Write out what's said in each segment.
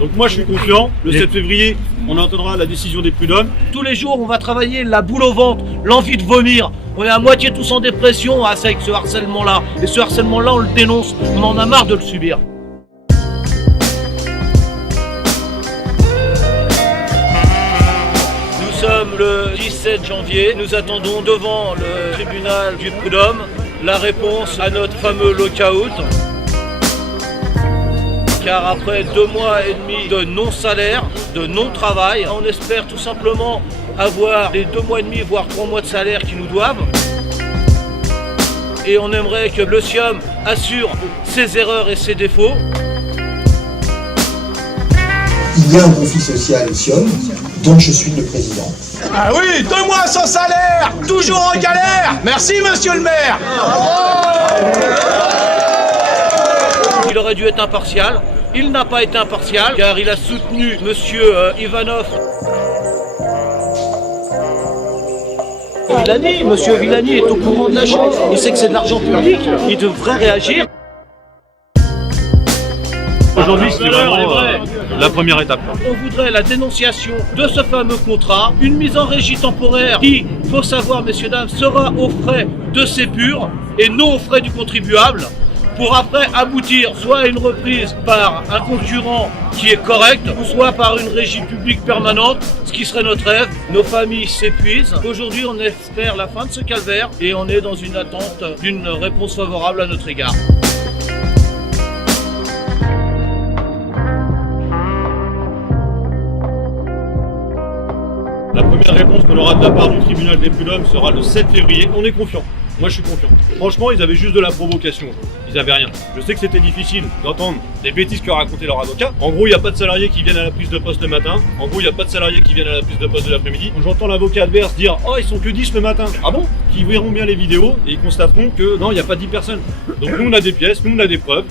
Donc moi je suis confiant, le 7 février, on entendra la décision des prud'hommes. Tous les jours, on va travailler la boule au ventre, l'envie de vomir. On est à moitié tous en dépression avec ce harcèlement-là. Et ce harcèlement-là, on le dénonce, on en a marre de le subir. Nous sommes le 17 janvier, nous attendons devant le tribunal du prud'homme la réponse à notre fameux lockout. Car après 2 mois et demi de non-salaire, de non-travail, on espère tout simplement avoir les 2 mois et demi, voire 3 mois de salaire qui nous doivent. Et on aimerait que le SIOM assure ses erreurs et ses défauts. Il y a un conflit social au SIOM, dont je suis le président. Ah oui, 2 mois sans salaire, toujours en galère. Merci monsieur le maire. Il aurait dû être impartial. Il n'a pas été impartial car il a soutenu monsieur Ivanov. Villani, monsieur Villani est au courant de la chose. Il sait que c'est de l'argent public. Il devrait réagir. Aujourd'hui c'est vraiment la première étape. On voudrait la dénonciation de ce fameux contrat, une mise en régie temporaire qui, faut savoir messieurs dames, sera aux frais de Sépur et non aux frais du contribuable, pour après aboutir soit à une reprise par un concurrent qui est correct, ou soit par une régie publique permanente, ce qui serait notre rêve. Nos familles s'épuisent. Aujourd'hui, on espère la fin de ce calvaire et on est dans une attente d'une réponse favorable à notre égard. La première réponse qu'on aura de la part du tribunal des prud'hommes sera le 7 février. On est confiant. Moi je suis confiant. Franchement, ils avaient juste de la provocation. Ils avaient rien. Je sais que c'était difficile d'entendre des bêtises que racontait leur avocat. En gros, il n'y a pas de salariés qui viennent à la prise de poste le matin. En gros, il n'y a pas de salariés qui viennent à la prise de poste de l'après-midi. J'entends l'avocat adverse dire « Oh, ils sont que 10 le matin ». Ah bon? Qui verront bien les vidéos et ils constateront que non, il n'y a pas 10 personnes. Donc nous, on a des pièces, nous, on a des preuves.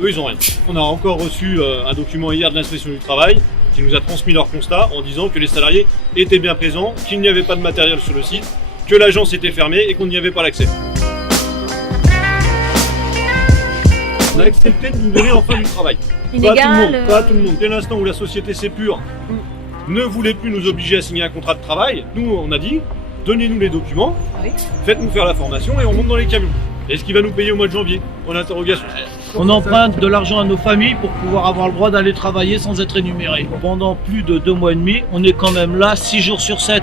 Eux, ils ont rien. On a encore reçu un document hier de l'inspection du travail qui nous a transmis leur constat en disant que les salariés étaient bien présents, qu'il n'y avait pas de matériel sur le site, que l'agence était fermée et qu'on n'y avait pas l'accès. On a accepté de nous donner enfin du travail. Pas tout le monde. Dès l'instant où la société Sépur ne voulait plus nous obliger à signer un contrat de travail, nous on a dit, donnez-nous les documents, faites-nous faire la formation et on monte dans les camions. Est-ce qu'il va nous payer au mois de janvier? Point d'interrogation. On emprunte de l'argent à nos familles pour pouvoir avoir le droit d'aller travailler sans être énuméré. Pendant plus de 2 mois et demi, on est quand même là 6 jours sur 7.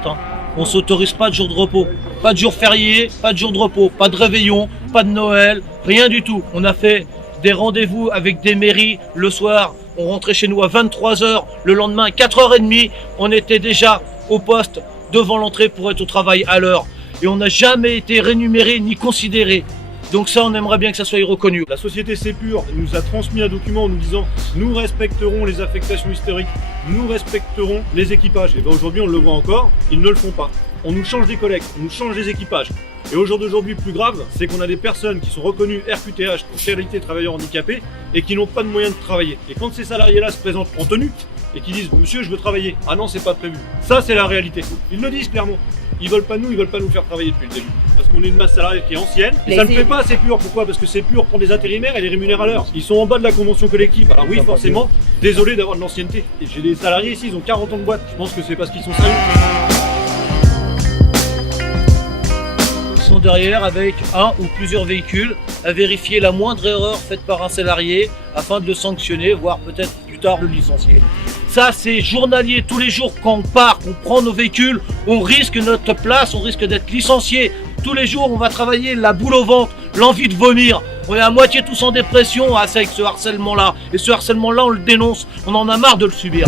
On s'autorise pas de jour de repos, pas de jour férié, pas de jour de repos, pas de réveillon, pas de Noël, rien du tout. On a fait des rendez-vous avec des mairies le soir, on rentrait chez nous à 23h, le lendemain à 4h30, on était déjà au poste devant l'entrée pour être au travail à l'heure. Et on n'a jamais été rémunéré ni considéré. Donc ça, on aimerait bien que ça soit reconnu. La société Sépur nous a transmis un document en nous disant « Nous respecterons les affectations historiques, nous respecterons les équipages ». Et bien aujourd'hui, on le voit encore, ils ne le font pas. On nous change des collègues, on nous change des équipages. Et au jour d'aujourd'hui, plus grave, c'est qu'on a des personnes qui sont reconnues RQTH pour qualité travailleurs handicapés et qui n'ont pas de moyens de travailler. Et quand ces salariés-là se présentent en tenue et qui disent « Monsieur, je veux travailler », ah non, c'est pas prévu. Ça, c'est la réalité. Ils le disent clairement. Ils veulent pas nous faire travailler depuis le début. Parce qu'on est une masse salariale qui est ancienne. Et ça ne fait pas Sépur. Pourquoi? Parce que Sépur prend des intérimaires et les rémunère à l'heure. Ils sont en bas de la convention collective. Alors oui, forcément, désolé d'avoir de l'ancienneté. Et j'ai des salariés ici, ils ont 40 ans de boîte. Je pense que c'est parce qu'ils sont sérieux. Ils sont derrière avec un ou plusieurs véhicules à vérifier la moindre erreur faite par un salarié afin de le sanctionner, voire peut-être plus tard le licencier. Ça, c'est journalier. Tous les jours, quand on part, qu'on prend nos véhicules, on risque notre place, on risque d'être licencié. Tous les jours, on va travailler la boule au ventre, l'envie de vomir. On est à moitié tous en dépression avec ce harcèlement-là. Et ce harcèlement-là, on le dénonce. On en a marre de le subir.